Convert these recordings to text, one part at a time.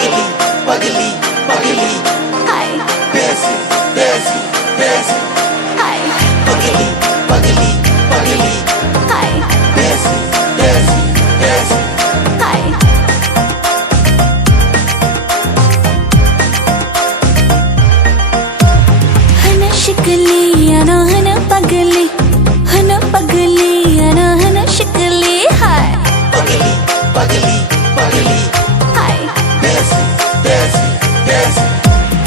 पगली पगली पगली हाय बेसी बेसी बेसी हाय पगली पगली पगली हाय बेसी बेसी बेसी हाय हना शिकली अना हना पगली अना हना शिकली हाय पगली पगली पगली हाय बेसी बेसी बेसी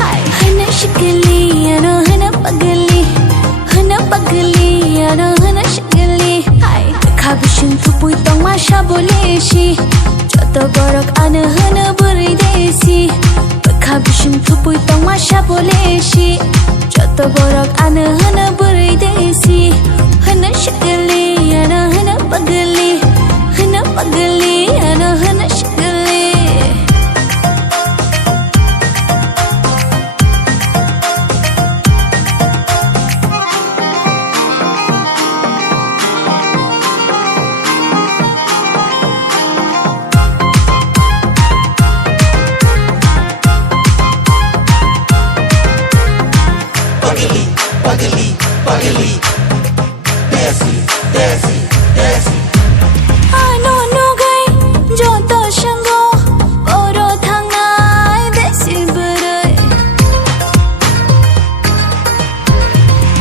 हाय हना शिकली अना हना पगली अना हना शिकली हाय खाबिशन थुपुई tong masha boleshi joto borok ana hana buri desi खाबिशन थुपुई tong masha boleshi joto borok ana hana buri desi hana शिकली अना हना पगली अना हना शिकली पगली पगली पगली बेसी बेसी बेसी ano no gai joto shango oro thangai desi berai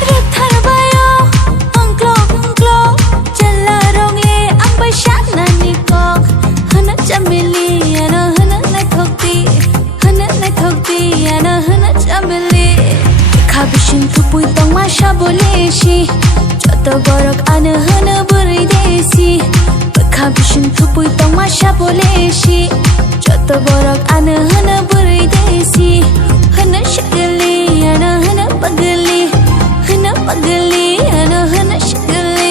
rathar bayo angklo challa ronge ang bai shat na ni ko hana chameli ana hana na thokti ana hana chameli खाबिशन थुपुई tong masha boleshi joto borok ana hana buri desi खाबिशन थुपुई tong masha boleshi joto borok ana hana buri desi hana शिकली ana hana पगली ana hana शिकली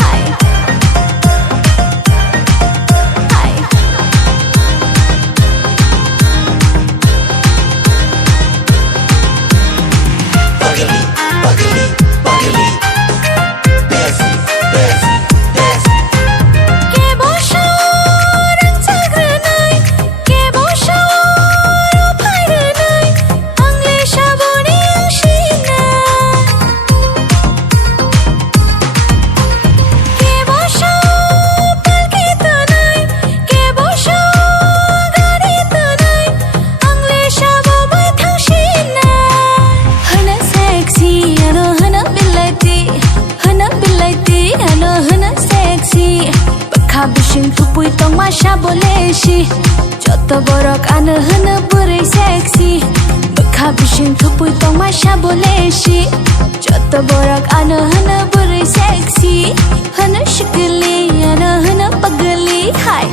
हाय हाय पगली पगली पगली बेसी बेसी बेसी के बोशोरन जाग्रोनाय के बोशोर फायरोनाय आंले शाबोनि आंशिनाय के बोशोर पालकितनाय के बोशोर गारितनाय आंले शाबो बै थांशिनाय hana sexy ano hana bilaiti ano hana sexy खाबिशन थुपुई tong masha boleshi joto borok ana hana buri sexy खाबिशन थुपुई tong masha boleshi joto borok ana hana buri sexy hana शिकली ana hana पगली हाय